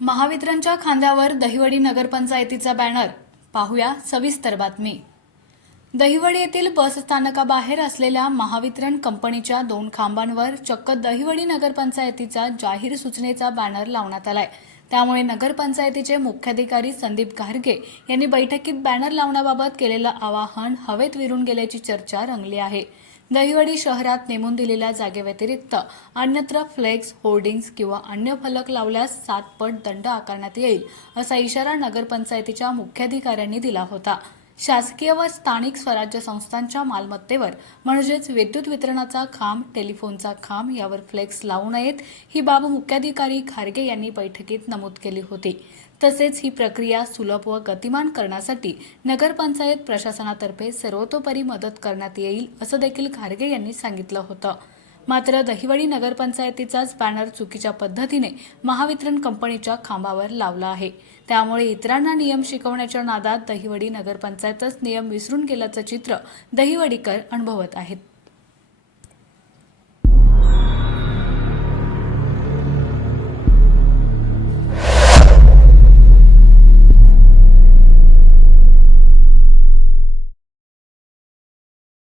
महावितरणच्या खांद्यावर दहिवडी नगरपंचायतीचा बॅनर, पाहूया सविस्तर बातमी। दहिवडी येथील बस स्थानकाबाहेर असलेल्या महावितरण कंपनीच्या 2 खांबांवर चक्क दहिवडी नगरपंचायतीचा जाहीर सूचनेचा बॅनर लावण्यात आलाय। त्यामुळे नगरपंचायतीचे मुख्याधिकारी संदीप घारगे यांनी बैठकीत बॅनर लावण्याबाबत केलेलं आवाहन हवेत विरून गेल्याची चर्चा रंगली आहे। दहिवडी शहरात नेमून दिलेल्या जागेव्यतिरिक्त अन्यत्र फ्लेक्स, होर्डिंग्स किंवा अन्य फलक लावल्यास 7 पट दंड आकारण्यात येईल असा इशारा नगरपंचायतीच्या मुख्याधिकाऱ्यांनी दिला होता। शासकीय व स्थानिक स्वराज्य संस्थांच्या मालमत्तेवर म्हणजेच विद्युत वितरणाचा खांब, टेलिफोनचा खांब यावर फ्लेक्स लावू नयेत ही बाब मुख्याधिकारी घारगे यांनी बैठकीत नमूद केली होती। तसेच ही प्रक्रिया सुलभ व गतिमान करण्यासाठी नगरपंचायत प्रशासनातर्फे सर्वतोपरी मदत करण्यात येईल असं देखील घारगे यांनी सांगितलं होतं। मात्र दहिवडी नगरपंचायतीचाच बॅनर चुकीच्या पद्धतीने महावितरण कंपनीच्या खांबावर लावला आहे। त्यामुळे इतरांना नियम शिकवण्याच्या नादात दहिवडी नगरपंचायतच नियम विसरून गेल्याचं चित्र दहिवडीकर अनुभवत आहेत।